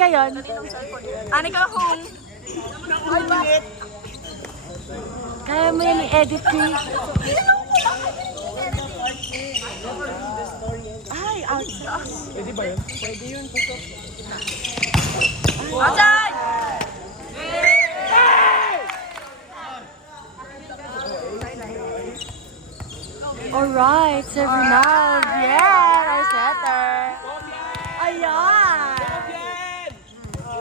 ka yun? Ani ka home. Kaya mo yan i-edit ko. Ay, outside. Pwede ba yun? Pwede yun. Outside! Alright, serve now. Yeah, our setter. Ayan.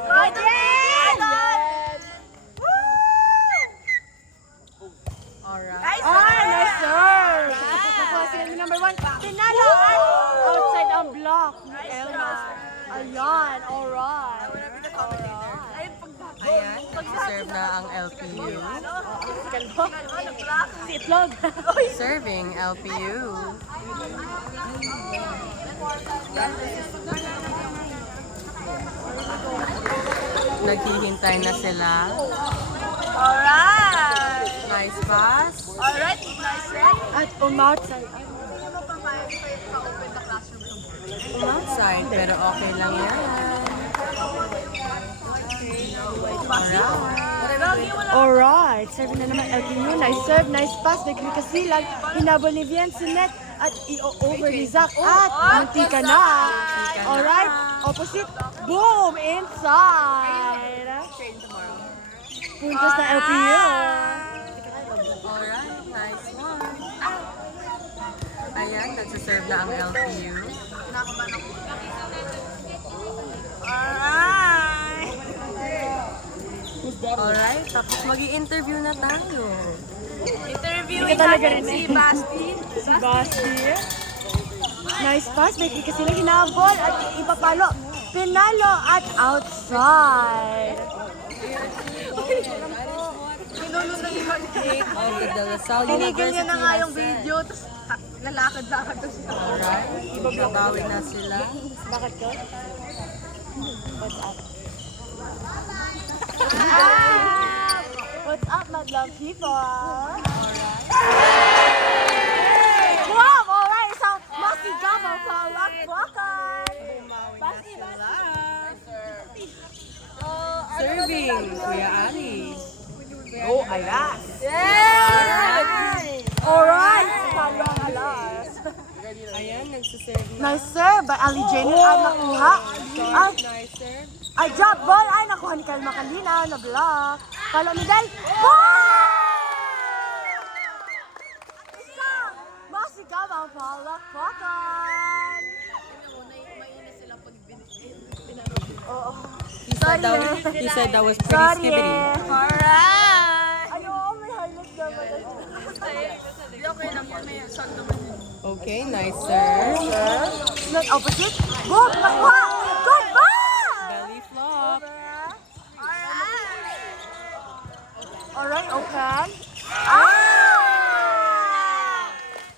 Right in! Alright. Nice Nice serve. Tapos yung number 1, pinalo at outside ang block ni Elma. Ayan, alright. Ayan, serve na ang LPU. Si Itlog. Serving LPU. Naghihintay na sila. Alright! Nice pass. Alright, nice set. At outside. Outside, pero okay lang yan. Alright. Alright, serve na naman LPU. Nice serve, nice pass. Nagli kasilag. Hinabol ni Vincinet at i-over ni Zach. At munti ka na. Alright, opposite. Boom! Inside. Puntos na LPU. Alright, nice one. Ayan, nagsaserve na ang LPU. Alright! Alright, tapos mag-i-interview na tayo. Interviewin talaga natin rin si eh. Basti. Si Basti. Nice pass. Nagli kasi hinabol at ipapalo. Pinalo at outside. Of the De La Salle Tinigil niya na nga yung University video, tapos lalakad-lakad daw siya. Alright, babawi na sila. Bakit ko? What's up? What's up, madlang people? Wow! Alright, so masigabang palakpakan. Basti, basti. Serving, Kuya Ali. Oh, ayan. Alright! Palong alas. Ayan, nagsaserve na. Nice serve by Ali Jenny ang nakuha. Ay, Nice serve. ay drop ball. Ay, nakuha ni Kalma Kalina na block. Palo ni Del. Isang masigabang palakpakan. Oo. He said that was pretty Sorry skibbity. eh. Alright! Ay, oo, may highlight naman. Okay na po, may shot naman yun. Okay, nice serve. Not opposite. Boom! Nakuha! Good ball! Belly flop. Alright, open. Ah!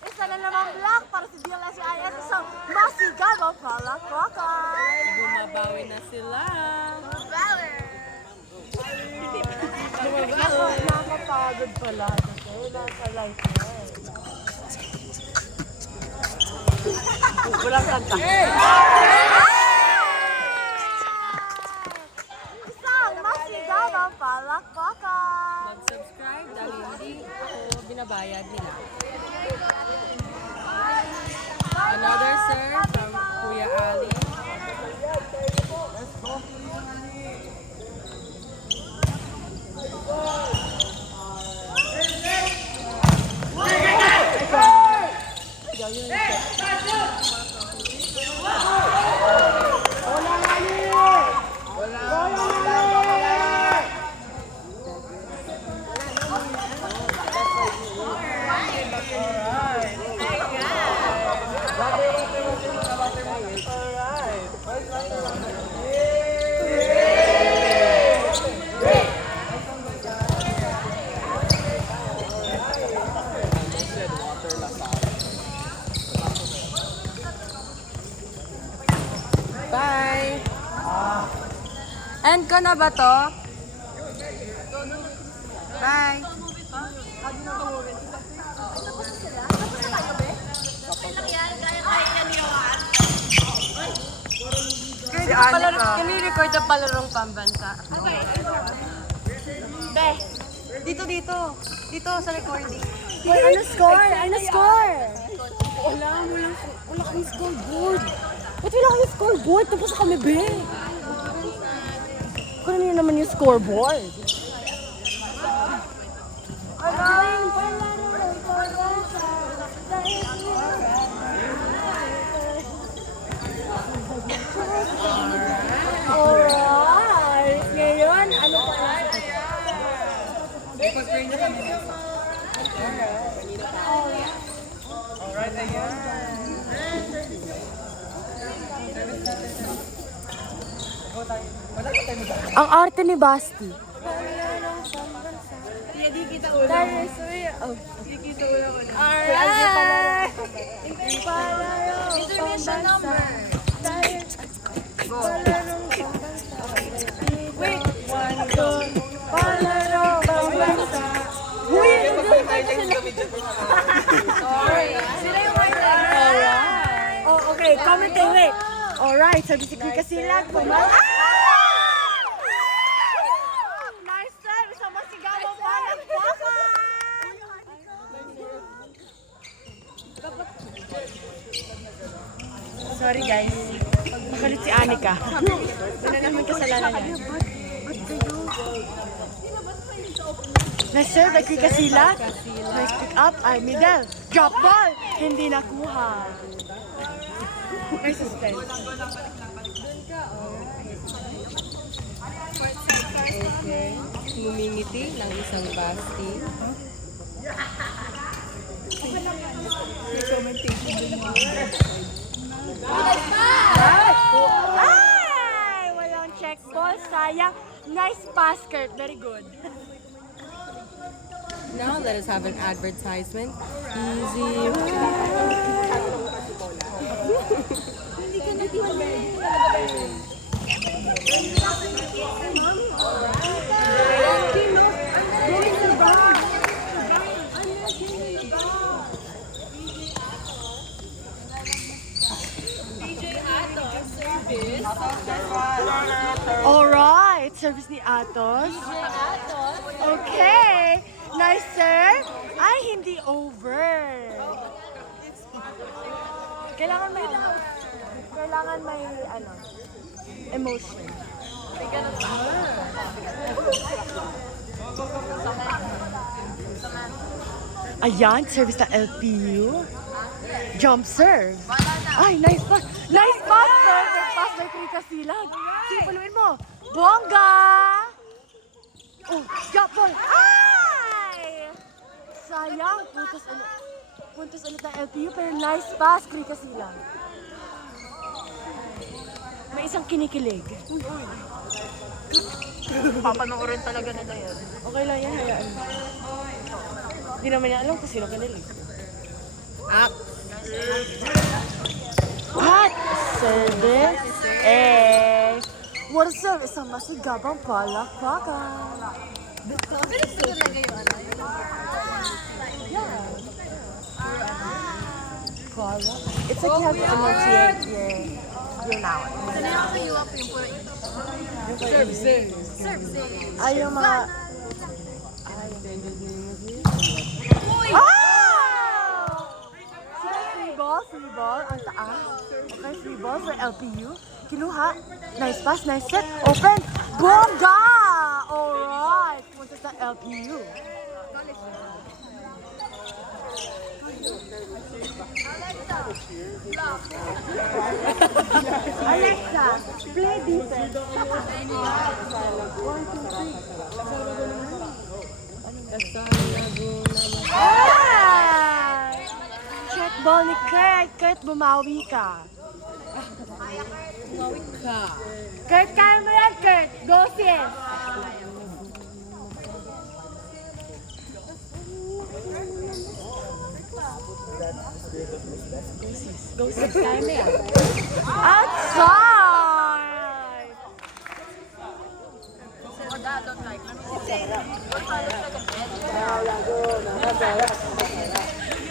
Isa na naman block para sa DLSIS. Isang masigabang palakpakan. Bumabawi na sila. Nakakapagod pala. Kasi nasa life na eh. Walang kanta. Isang masigabang palakpakan. Mag-subscribe dahil hindi ako binabayad nila. Another serve from Kuya Ali. Bye! End ko na ba to? Bye! Kami-record ang palarong pambansa. Be, dito sa recording. Hoy, ano score? Wala kami scoreboard. Ba't wala kami scoreboard? Tapos na kami, be. Kunin niyo naman yung scoreboard. Alright! Ngayon, ano pa lang? Ipag-pray na kami. Alright, ayan. Ang arte ni Basti. Alright! Intermission number. Wait! Palarong pambansa. Uy! Sorry. Sila yung Alright! Oh, okay. Commenting, wait. Alright, so si Krika Silag. Nice time! Isang masigawang palakpakan! Sorry guys. Makulit si Anika. Ano naman kasalanan niya? Nice serve by Krika Silag. Nice pick up ay middle. Drop ball! Hindi nakuha. May suspense. Okay. Ngumingiti ng isang Basti. Ay! Walang check ball. Sayang. Nice pass, Kurt. Very good. Now, let us have an advertisement. Easy. Alright. Service ni Atos. Okay. Nice serve. Ay, hindi over. Kailangan may emotion. Ayan, service na LPU. Jump serve. Ay, nice pass. Nice pass. Perfect pass by Krika Silag. Sige, paluin mo. Bongga! Oh, drop ball. Ay! Sayang. Puntos ulit ng LPU, pero nice pass, Krika Silag. May isang kinikilig. Papanoorin talaga nila yun. Okay lang yan, hayaan mo. Hindi naman niya alam kung sino kinilig. What? Service? What a service? Isang masigabang palakpakan. Bilis ko talaga yung ano. Palak? It's like you have to enunciate your noun. Nakakayuwak yung puro Services. services. Ay, yung mga... Oh! Free ball, ang taas. Okay, free ball for LPU. Kinuha. Nice pass, nice set. Open. Bongga! Alright. Punta sa LPU. Alexa, play defense. 1, 2, 3. Ah! Check ball ni Kurt. Kurt, bumawi ka. Kurt, kaya mo yan, Kurt. Go, Sis. Go, Sis. Kaya mo yan. Outside!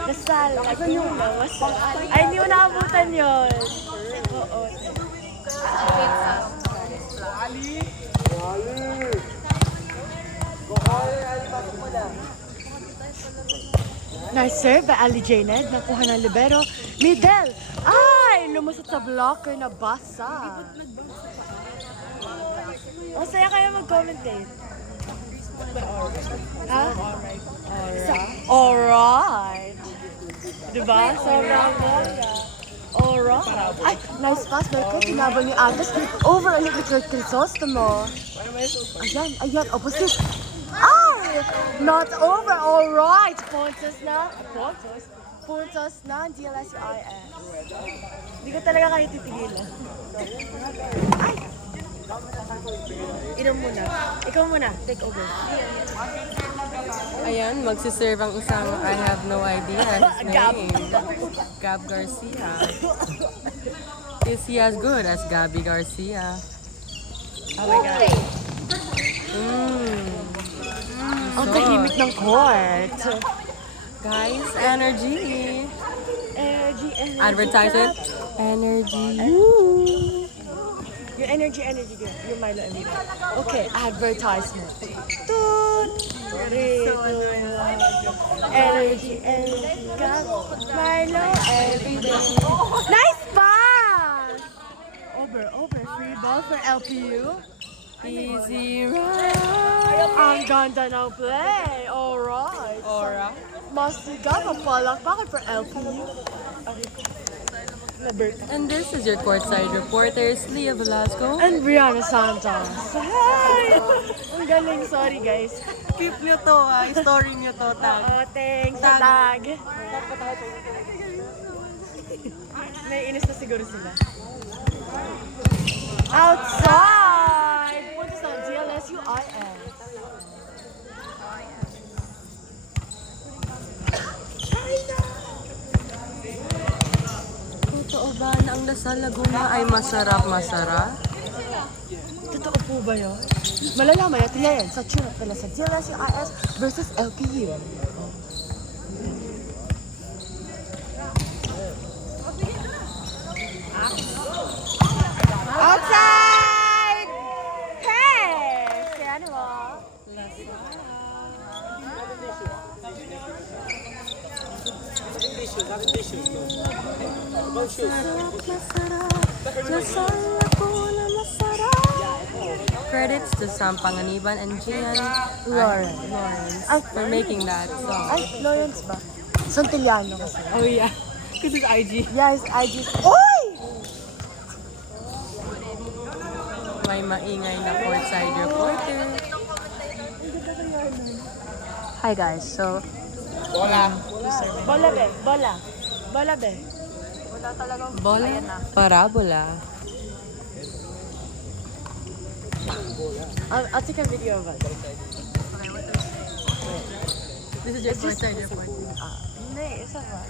Dasal. Asan yung lawas? Ay, hindi mo naabutan yun. Oo. Nice serve by Ali Jained. Nakuha ng libero. Middle! Ay! Lumusot sa blocker na basa. O, saya kayo mag-commentate. Ha? Alright. Diba? Sobrang bongga. Alright. Ay, nice pass. Merkot, tinabal ni Agus. Over ulit ni Kurt Crisostomo. Ayan, ayan. Opposite. Ay! Not over. Alright. Puntos na. Puntos na. DLSUIS. Hindi ko talaga kayo titigilan. Ay! Inom muna. Ikaw muna. Take over. Ayan, magsiserve ang isang I have no idea his Gab. name. Gab Garcia. Is he as good as Gabby Garcia? Oh my God. Ang tahimik ng court. Guys, energy. Energy. Advertisement. Energy. Your energy, girl. Your Milo and Milo. Okay, advertisement. Toot! Energy, got Milo everyday. Nice pass! Over. Free ball for LPU. Easy ride. Ang ganda ng play. Alright. Aura. Masiga, mapalakpakan for LPU. And this is your courtside reporters, Leah Velasco. And Brianna Santos. Hi! Ang galing, sorry guys. Keep nyo to story nyo to, tag. Oo, thanks sa tag. Naiinis na siguro sila. Outside! Punta sa DLSUIS. Totoo ba na ang Lasal Laguna ay masarap? Totoo po ba yun? Malalaman natin yan sa tune pala sa DLSUIS versus LPU. Outside! Pass! Kaya ano ba? Credits to Sam Panganiban and Gian Lawrence. for making that song. Ay, Lawrence ba? Santillano kasi. Oh yeah, because it's IG. Yes, I just... Oy! May maingay na courtside reporter. Hi guys, so... Bola be. Bola parabola. I'll take a video of it. This is your courtside reporter. Hindi, isa ba?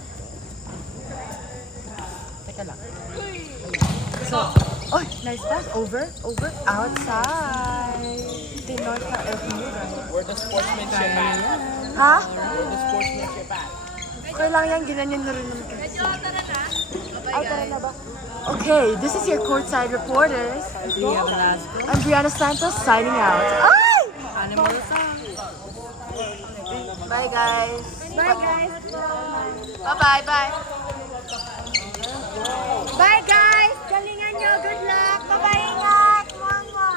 Teka lang. So, oh, nice pass. Over, outside. Tinor sa LPU. Where the sportsmanship at? Ha? Where the sportsmanship at? Kailangan yan, ginanyan na rin naman kasi. Tara na ba? Okay, this is your courtside reporters. Leah Velasco. I'm Brianna Santos signing out. Ay! Animal song. Bye guys. Bye guys. Bye. Bye guys. Galingan nyo. Good luck. Bye-bye. Ingat. Mama.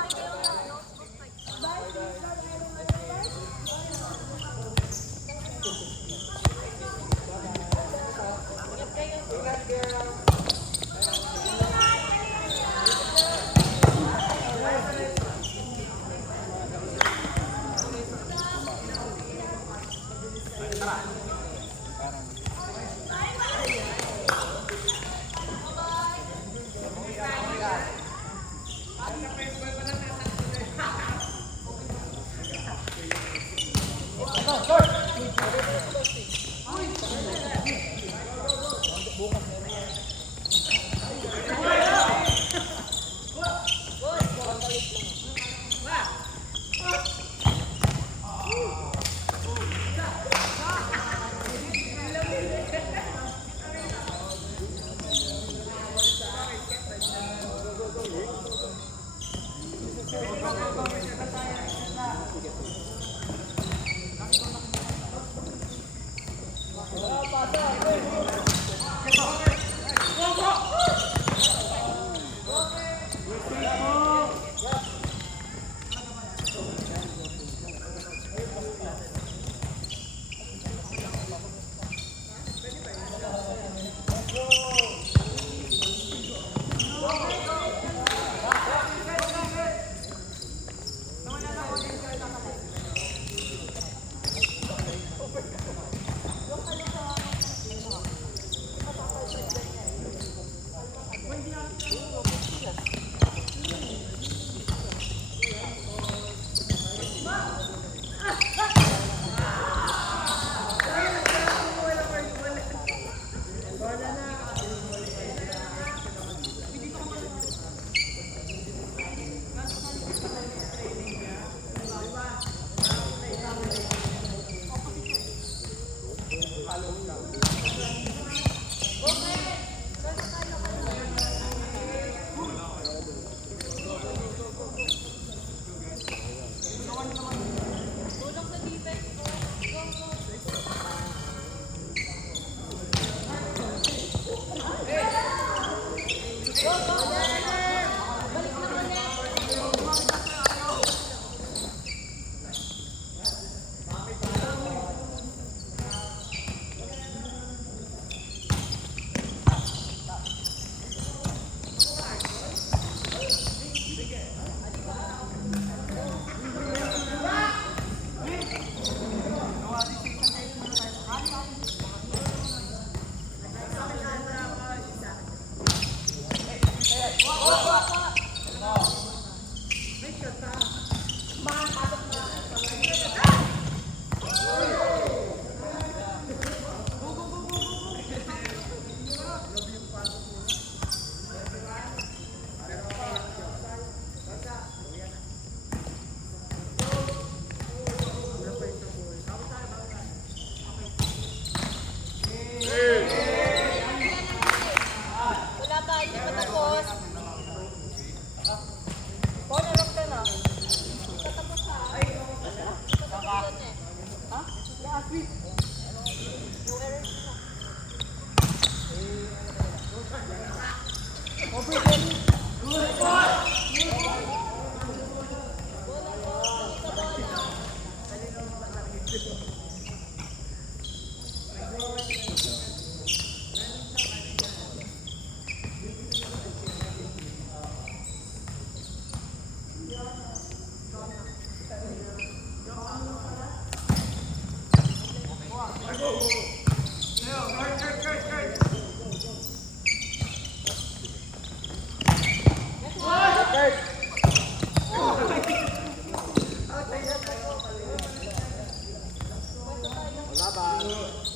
Wala ba?